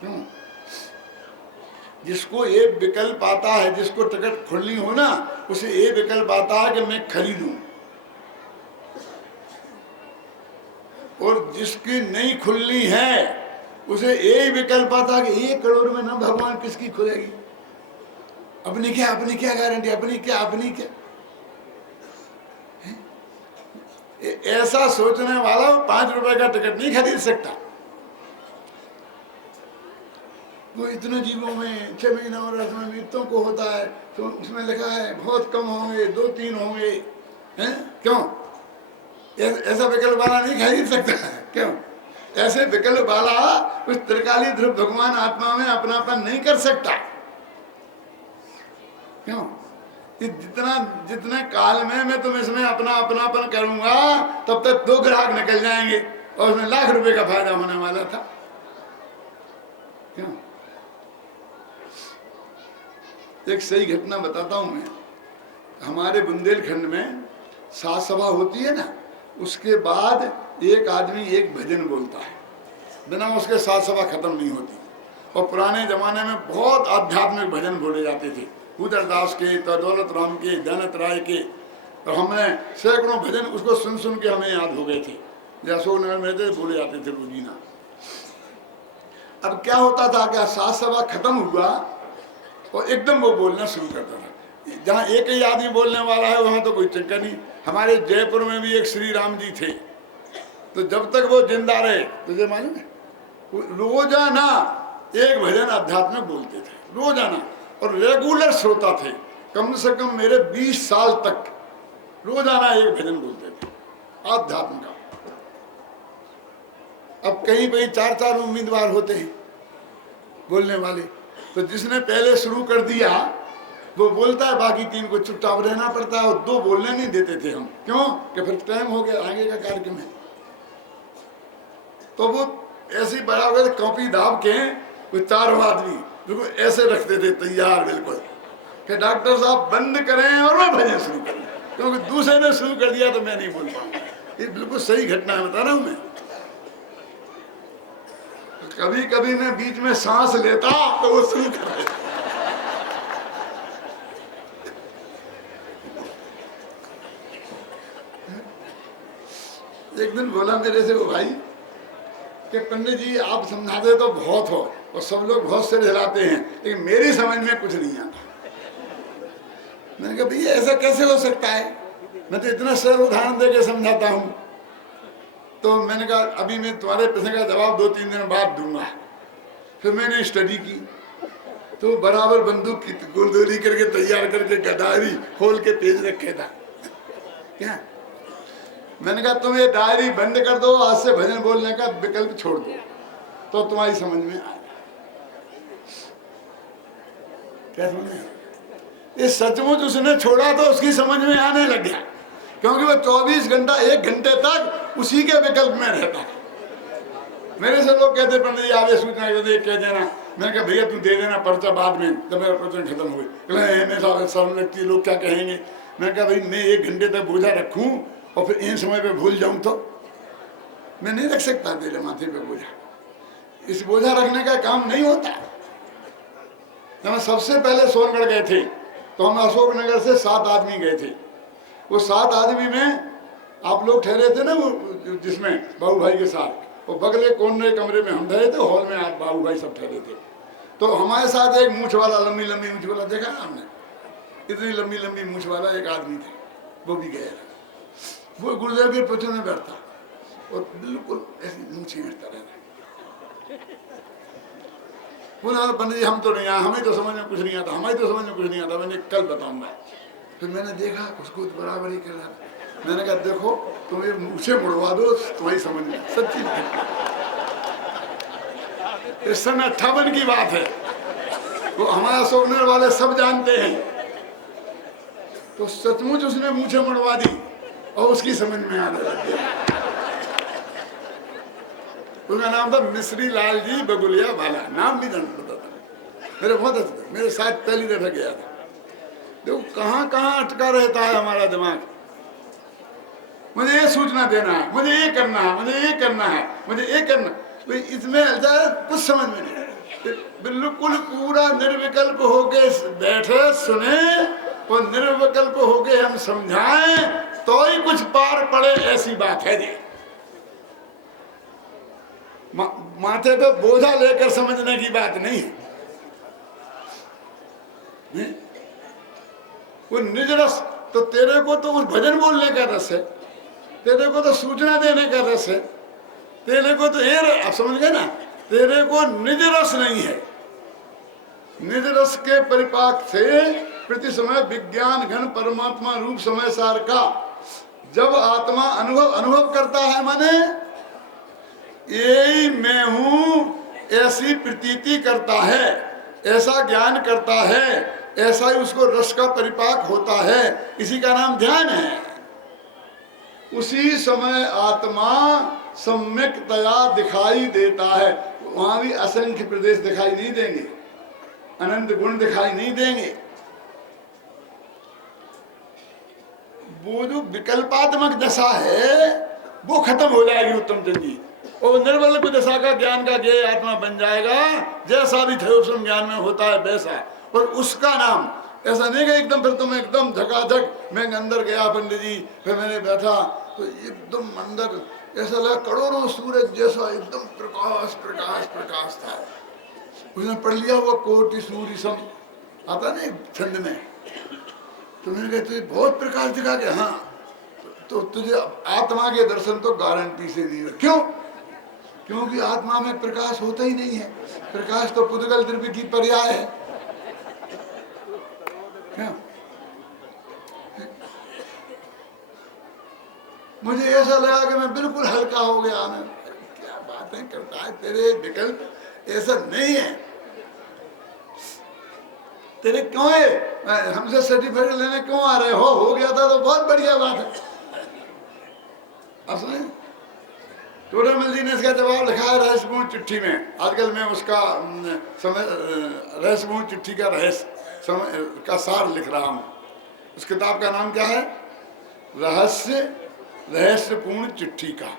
क्यों, जिसको ये विकल्प आता है, जिसको टिकट खुलनी हो ना, उसे ये विकल्प आता है कि मैं खरीदूं, और जिसकी नहीं खुलनी है उसे यही विकल्प आता है कि 1 करोड़ में ना भगवान किसकी खुलेगी, अपनी क्या गारंटी, अपनी क्या ऐसा सोचने वाला 5 रुपए का टिकट नहीं खरीद सकता। वो इतने जीवों में 6 महीना और रस में मृतों को होता है, तो उसमें लिखा है बहुत कम होंगे, 2-3 होंगे, हैं? क्यों? ऐसा विकल्प वाला नहीं खरीद सकता है, क्यों? ऐसे विकल्प वाला उस त्रिकाली ध्रुव भगवान आत्मा में अपनापन नहीं कर सकता, क्यों? जितने काल में मैं तुम इसमें अपना अपनापन करूंगा तब तक 2 ग्राहक निकल जाएंगे और उसमें लाख रुपए का फायदा होने वाला था, क्यों? एक सही घटना बताता हूं मैं। हमारे बुंदेलखंड में सात सभा होती है ना, उसके बाद एक आदमी एक भजन बोलता है, बिना उसके सात सभा खत्म नहीं होती। और पुराने जमाने में बहुत आध्यात्मिक भजन बोले जाते थे, उदरदास के, दौलत राम के, दयानंद राय के, और हमने सैकड़ों भजन उसको सुन सुन के हमें याद हो गए थे। जो अशोकनगर में थे बोले जाते थे रोजीना। अब क्या होता था, क्या सात सभा खत्म हुआ और एकदम वो बोलना शुरू करता था। जहाँ एक ही आदमी बोलने वाला है वहाँ तो कोई चक्कर नहीं। हमारे जयपुर में भी एक श्री राम जी थे, तो जब तक वो जिंदा रहे, तुझे मालूम है, रोजाना एक भजन अध्यात्मिक बोलते थे, रोजाना, और रेगुलर श्रोता थे। कम से कम मेरे 20 साल तक रोजाना एक भजन बोलते थे आध्यात्म का। अब कहीं कहीं 4-4 उम्मीदवार होते हैं बोलने वाले, तो जिसने पहले शुरू कर दिया वो बोलता है, बाकी 3 को चुपचाप रहना पड़ता है, और 2 बोलने नहीं देते थे हम, क्यों कि फिर टाइम हो गया, आगे का कार्यक्रम है। तो वो ऐसी बराबर कॉपी दाब के वो 4 आदमी बिल्कुल ऐसे रखते थे तैयार, बिल्कुल कि डॉक्टर साहब बंद करें और मैं भजन शुरू करूं, क्योंकि दूसरे ने शुरू कर दिया तो मैं नहीं बोल पाऊंगा। ये बिल्कुल सही घटना है, बता रहा हूं मैं। कभी कभी मैं बीच में सांस लेता तो वो शुरू कर देता। एक दिन बोला मेरे से वो भाई कि पंडित जी आप समझाते तो बहुत हो और सब लोग बहुत सिर हिलाते हैं, लेकिन मेरी समझ में कुछ नहीं आता। मैंने कहा भैया ऐसा कैसे हो सकता है, मैं तो इतना सरल उदाहरण दे के समझाता हूँ। तो मैंने कहा अभी मैं तुम्हारे प्रश्न का जवाब 2-3 दिन बाद दूंगा। फिर मैंने स्टडी की, तो बराबर बंदूक की गोलदोली करके तैयार करके डायरी खोल के पेज रखे था। क्या मैंने कहा तुम ये डायरी बंद कर दो, आज से भजन बोलने का विकल्प छोड़ दो, तो तुम्हारी समझ में आ। क्या समझ में? ये सचमुच उसने छोड़ा तो उसकी समझ में आने लग गया, क्योंकि वो 24 घंटा 1 घंटे तक उसी के विकल्प में रहता। मेरे से लोग कहते पंडित जी आवे सूचना कह देना। मैंने कहा भैया तू दे देना पर्चा बाद में, जब मेरा प्रवचन खत्म हो गई। शर्म लगती, लोग क्या कहेंगे। मैंने कहा भाई मैं 1 घंटे तक बोझा रखूं और फिर इन समय पे भूल जाऊं तो मैं नहीं रख सकता तेरे माथे पे बोझा। इस बोझा रखने का काम नहीं होता। जब हम सबसे पहले सोनगढ़ गए थे तो हम अशोकनगर से 7 आदमी गए थे। वो 7 आदमी में आप लोग ठहरे थे ना, वो जिसमें बाबू भाई के साथ, वो बगले कोने कमरे में हम ठहरे थे, हॉल में आप बाबू भाई सब ठहरे थे। तो हमारे साथ एक मूछ वाला, लंबी लंबी मूछ वाला, देखा ना हमने, इतनी लंबी लंबी मूछ वाला एक आदमी थे, वो भी गया। वो गुरुदेव के प्रवचन में बैठता और बिल्कुल ऐसी मूछें बैठता रहता। बोला पंडित जी हम तो नहीं आए, हमें तो समझ में कुछ नहीं आता, हमें तो समझ में कुछ नहीं आता, मैंने कल बताऊंगा। फिर मैंने देखा उसको बराबर ही कर रहा। मैंने कहा देखो तुम ये मूछें मुड़वा दो, तुम्हारी समझ में सच्ची इस समय 58 की बात है, वो हमारा अशोकनगर वाले सब जानते हैं। तो सचमुच उसने मूछें मुड़वा दी और उसकी समझ में आने लग गया। उसका नाम था मिश्री लाल जी बगुलिया वाला, नाम भी जान पता था। मेरे बहुत अच्छा, मेरे साथ पहली दफा गया था। देखो कहाँ कहाँ अटका रहता है हमारा दिमाग। मुझे ये सूचना देना है, मुझे ये करना है, मुझे ये करना है, मुझे ये करना, तो इसमें कुछ समझ में नहीं। बिल्कुल पूरा निर्विकल्प होके बैठे सुने और निर्विकल्प होके हम समझाएं तो ही कुछ पार पड़े, ऐसी बात है जी। माथे पे बोझा लेकर समझने की बात नहीं है। वो निज रस, तो तेरे को तो उस भजन बोलने का रस है, तेरे को तो सूचना देने का रस है, तेरे को तो ये, आप समझ गए ना, तेरे को निज रस नहीं है, निज रस के परिपाक से प्रति समय विज्ञान घन परमात्मा रूप समय सार का जब आत्मा अनुभव करता है, माने यही मैं हूं ऐसी प्रतीति करता है, ऐसा ज्ञान करता है, ऐसा ही उसको रस का परिपाक होता है, इसी का नाम ध्यान है। उसी समय आत्मा सम्यकतया दिखाई देता है। वहां भी असंख्य प्रदेश दिखाई नहीं देंगे, अनंत गुण दिखाई नहीं देंगे। वो जो विकल्पात्मक दशा है वो खत्म हो जाएगी उत्तम चंद जी, और निर्बल दशा का ज्ञान का ज्ञेय आत्मा बन जाएगा, जैसा भी थे ज्ञान में होता है वैसा। और उसका नाम ऐसा नहीं कि एकदम फिर तुम एकदम झकाझक, मैं अंदर गया पंडित जी, फिर मैंने बैठा तो एकदम अंदर ऐसा लगा करोड़ों सूरज जैसा एकदम प्रकाश प्रकाश प्रकाश था। उसने पढ़ लिया वो कोटि सूर्य सम आता नहीं छंद में, तो मैंने कहा तुझे बहुत प्रकाश दिखा के, हाँ तो तुझे आत्मा के दर्शन तो गारंटी से नहीं है। क्यों? क्योंकि आत्मा में प्रकाश होता ही नहीं है। प्रकाश तो पुद्गल द्रव्य की पर्याय है। क्या? मुझे ऐसा लगा कि मैं बिल्कुल हल्का हो गया। मैं क्या बातें करता है, तेरे विकल्प ऐसा नहीं है। तेरे क्यों है हमसे सर्टिफिकेट लेने क्यों आ रहे हो गया था तो बहुत बढ़िया बात है। असली टोडरमल जी ने इसका जवाब लिखा है रहस्यपूर्ण चिट्ठी में। आजकल मैं उसका समय रहस्यपूर्ण चिट्ठी का रहस्य का सार लिख रहा हूँ। उस किताब का नाम क्या है? रहस्यपूर्ण चिट्ठी का।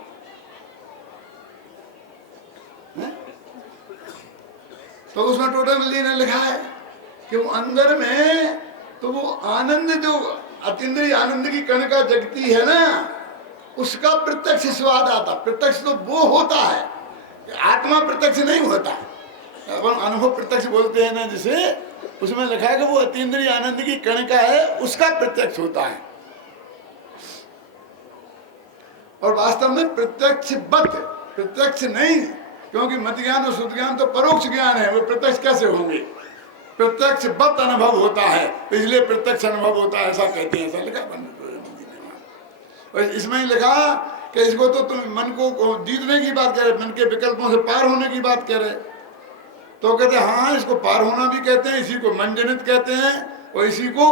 तो उसमें टोडरमल जी ने लिखा है कि वो अंदर में तो वो आनंद जो अतीन्द्रिय आनंद की कणिका जगती है ना, उसका प्रत्यक्ष स्वाद आता। प्रत्यक्ष तो वो होता है, आत्मा प्रत्यक्ष नहीं होता। अपन अनुभव प्रत्यक्ष बोलते हैं ना जिसे, उसमें लिखा है कि वो अतीन्द्रिय आनंद की कणिका है, उसका प्रत्यक्ष होता है। और वास्तव में प्रत्यक्ष नहीं, क्योंकि मत ज्ञान और शुद्ध ज्ञान तो परोक्ष ज्ञान है, वो प्रत्यक्ष कैसे होंगे? प्रत्यक्ष बत अनुभव होता है, इसलिए प्रत्यक्ष अनुभव होता है, ऐसा कहते हैं। ऐसा लिखा पंडित ने। और इसमें ही लिखा कि इसको तो तुम मन को जीतने की बात कह रहे, मन के विकल्पों से पार होने की बात कह रहे, तो कहते हैं हाँ इसको पार होना भी कहते हैं, इसी को मन जनित कहते हैं, और इसी को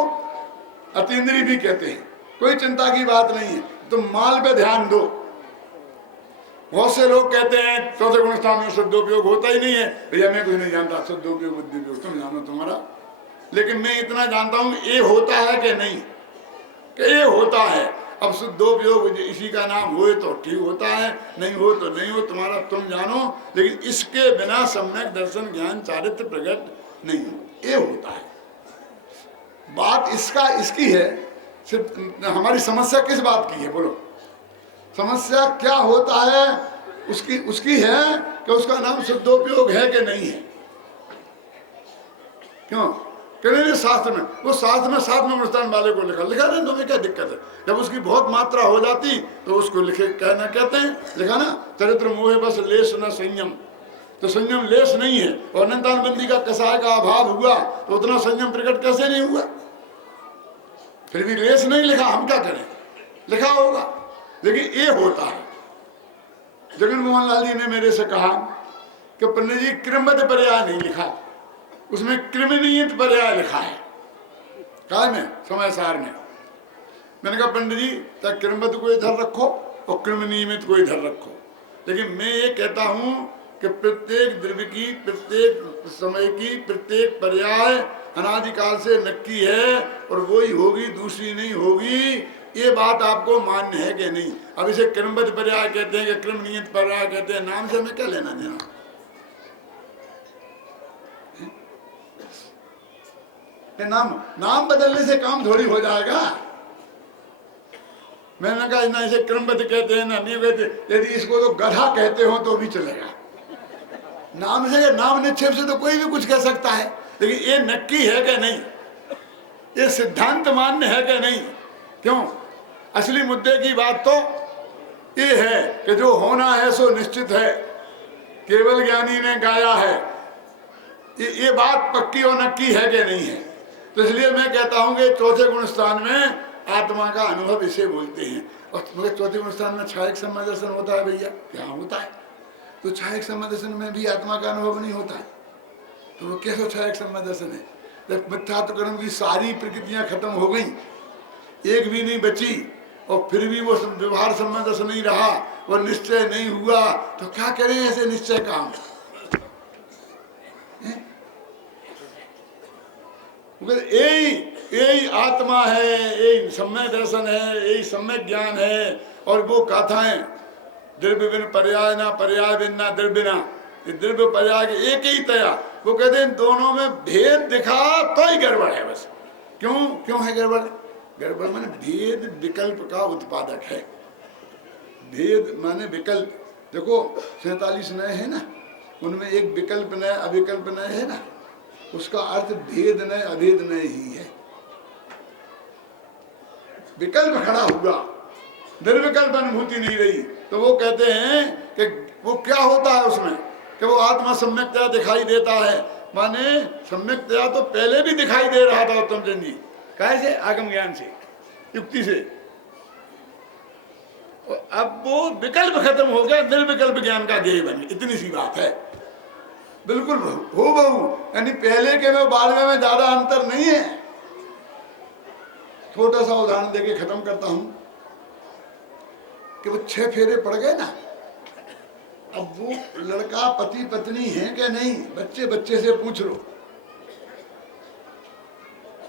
अतीन्द्रिय भी कहते हैं। कोई चिंता की बात नहीं है। तुम माल पे ध्यान दो। बहुत से लोग कहते हैं चौथे गुण स्थान में शुद्धोपयोग होता ही नहीं है। भैया मैं कुछ नहीं जानता, शुद्धोपयोग बुद्धियोग तुम जानो तुम्हारा, लेकिन मैं इतना जानता हूँ ये होता है कि नहीं, कि ये होता है। अब शुद्धोपयोग इसी का नाम हो तो ठीक होता है, नहीं हो तो नहीं हो, तुम्हारा तुम जानो, लेकिन इसके बिना सम्यक दर्शन ज्ञान चारित्र प्रकट नहीं हो, ये होता है। बात इसकी है। सिर्फ हमारी समस्या किस बात की है बोलो? समस्या क्या होता है उसकी है कि उसका नाम शुद्धोपयोग है कि नहीं है। क्यों? कहने शास्त्र में, वो शास्त्र में 7वें अनुष्ठान वाले को लिखा नहीं, तुम्हें क्या दिक्कत है? जब उसकी बहुत मात्रा हो जाती तो उसको कहना कहते हैं, लिखा ना चरित्र मोहे बस लेस न संयम। तो संयम लेस नहीं है, और अनंतान बंदी का कसाय का अभाव हुआ तो उतना संयम प्रकट कैसे नहीं हुआ? फिर भी लेस नहीं लिखा, हम क्या करें? लिखा होगा, लेकिन ये होता है। जगन मोहन लाल जी ने मेरे से कहा कि पंडित जी क्रमबद्ध पर्याय नहीं लिखा, उसमें क्रमनियत पर्याय लिखा है। कहा में समय सार में मैंने कहा पंडित जी चाहे क्रमबद्ध को इधर रखो और क्रमनियमित को इधर रखो, लेकिन मैं ये कहता हूँ कि प्रत्येक द्रव्य की, प्रत्येक समय की, प्रत्येक पर्याय अनादिकाल से नक्की है और वही होगी, दूसरी नहीं होगी। ये बात आपको मान्य है कि नहीं? अब इसे क्रमबद्ध पर्याय कहते हैं कि क्रम नियत पर्याय कहते हैं, नाम से हमें क्या लेना देना? नाम बदलने से काम थोड़ी हो जाएगा। मैंने कहा ना इसे क्रमबद्ध कहते हैं ना नहीं कहते। यदि इसको तो गधा कहते हो तो भी चलेगा। नाम से, नाम निक्षेप से तो कोई भी कुछ कह सकता है, लेकिन ये नक्की है कि नहीं, ये सिद्धांत मान्य है कि नहीं? क्यों? असली मुद्दे की बात तो ये है कि जो होना है सो निश्चित है, केवल ज्ञानी ने गाया है। ये बात पक्की और नक्की है कि नहीं है। तो इसलिए मैं कहता हूं कि चौथे गुण स्थान में आत्मा का अनुभव इसे बोलते हैं। और मगर चौथे गुण स्थान में छायक सम्यक दर्शन होता है भैया, क्या होता है? तो छायक सम्यक दर्शन में भी आत्मा का अनुभव नहीं होता है, तो वो कैसा छायक सम्यक दर्शन है? जब मिथ्यात्व कर्म की सारी प्रकृतियां खत्म हो गई, एक भी नहीं बची, और फिर भी वो व्यवहार संबंध दर्शन नहीं रहा, वो निश्चय नहीं हुआ, तो क्या करें ऐसे निश्चय काम? यही आत्मा है, यही सम्यक दर्शन है, यही सम्यक ज्ञान है। और वो गाथाएं द्रव्य बिन पर्याय ना, पर्याय बिन ना द्रव्य ना, द्रव्य पर्याय के एक ही तया। वो कहते हैं दोनों में भेद दिखा तो ही गड़बड़ है बस। क्यों है गड़बड़? गड़बड़ माने भेद विकल्प का उत्पादक है। भेद माने विकल्प। देखो 47 नए है ना, उनमें एक विकल्प नए अविकल्प नए है ना, उसका अर्थ भेद नए अभेद नए ही है। विकल्प खड़ा हुआ, निर्विकल्प अनुभूति नहीं रही, तो वो कहते हैं कि वो क्या होता है उसमें कि वो आत्मा सम्यकतया दिखाई देता है। माने सम्यकतया तो पहले भी दिखाई दे रहा था उत्तम चंद जी, कैसे? आगम ज्ञान से, युक्ति से। अब वो विकल्प खत्म हो गया, निर्विकल्प ज्ञान का ध्येय बन गया। इतनी सी बात है, बिल्कुल हो बहु, यानी पहले के में बाद में ज्यादा अंतर नहीं है। छोटा सा उदाहरण देके खत्म करता हूं कि वो 6 फेरे पड़ गए ना, अब वो लड़का पति पत्नी है कि नहीं, बच्चे से पूछ लो,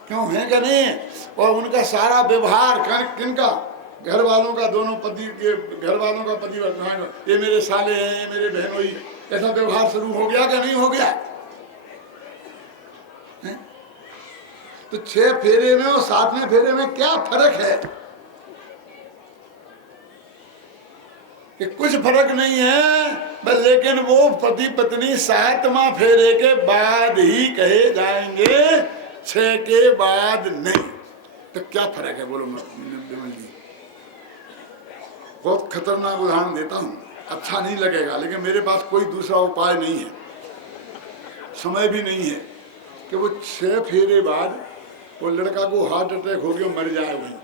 क्यों है कि नहीं? और उनका सारा व्यवहार किनका? घर वालों का, दोनों पति के घर वालों का, पति ये मेरे साले हैं, ये मेरे बहनोई, ऐसा व्यवहार शुरू हो गया कि नहीं हो गया है? तो 6 फेरे में और 7वें फेरे में क्या फर्क है? कि कुछ फर्क नहीं है बस, लेकिन वो पति पत्नी 7वां फेरे के बाद ही कहे जाएंगे, 6 के बाद नहीं। तो क्या फर्क है बोलो विमल जी? बहुत खतरनाक उदाहरण देता हूं, अच्छा नहीं लगेगा, लेकिन मेरे पास कोई दूसरा उपाय नहीं है, समय भी नहीं है कि वो 6 फेरे बाद वो लड़का को हार्ट अटैक हो गया, मर जाए वहीं,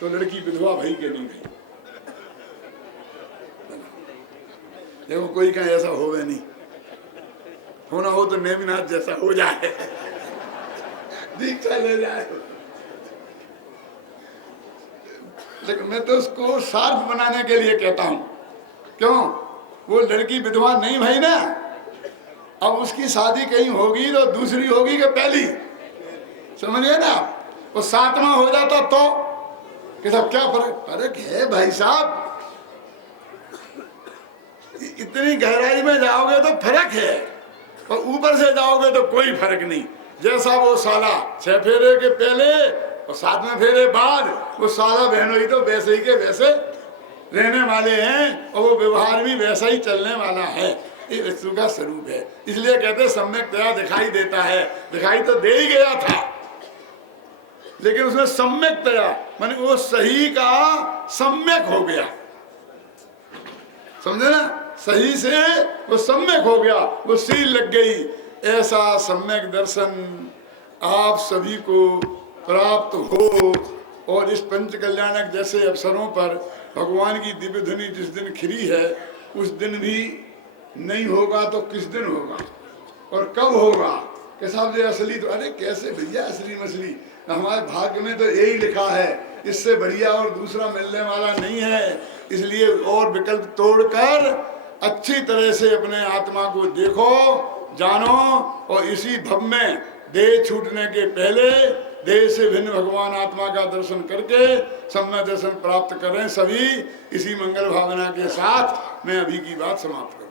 तो लड़की विधवा भई के नहीं गई। देखो कोई कहीं ऐसा होवे नहीं, होना हो तो नेमिनाथ जैसा हो जाए, दीक्षा ले जाए। लेकिन मैं तो उसको शार्प बनाने के लिए कहता हूं। क्यों? वो लड़की विधवा नहीं भाई ना, अब उसकी शादी कहीं होगी तो दूसरी होगी कि पहली, समझिए ना? वो 7वां हो जाता तो कि सब क्या फर्क है भाई साहब? इतनी गहराई में जाओगे तो फर्क है, और ऊपर से जाओगे तो कोई फर्क नहीं। जैसा वो साला 6 फेरे के पहले और 7वें फेरे बाद, वो साला बहनोई तो वैसे ही के वैसे रहने वाले हैं, और वो व्यवहार भी वैसा ही चलने वाला है। ये वस्तु का स्वरूप है। इसलिए कहते सम्यकतया दिखाई देता है। दिखाई तो दे ही गया था, लेकिन उसमें सम्यकतया माने वो सही का सम्यक हो गया, समझे ना? सही से वो सम्यक हो गया, वो सील लग गई। ऐसा सम्यक दर्शन आप सभी को प्राप्त हो, और इस पंच कल्याणक जैसे अवसरों पर भगवान की दिव्य धुनी जिस दिन खिली है, उस दिन भी नहीं होगा तो किस दिन होगा और कब होगा? कि साहब असली तो, अरे कैसे भैया असली मछली? हमारे भाग्य में तो यही लिखा है, इससे बढ़िया और दूसरा मिलने वाला नहीं है। इसलिए और विकल्प तोड़कर अच्छी तरह से अपने आत्मा को देखो, जानो, और इसी भव में देह छूटने के पहले देह से भिन्न भगवान आत्मा का दर्शन करके सम्यक दर्शन प्राप्त करें। सभी इसी मंगल भावना के साथ मैं अभी की बात समाप्त करूं।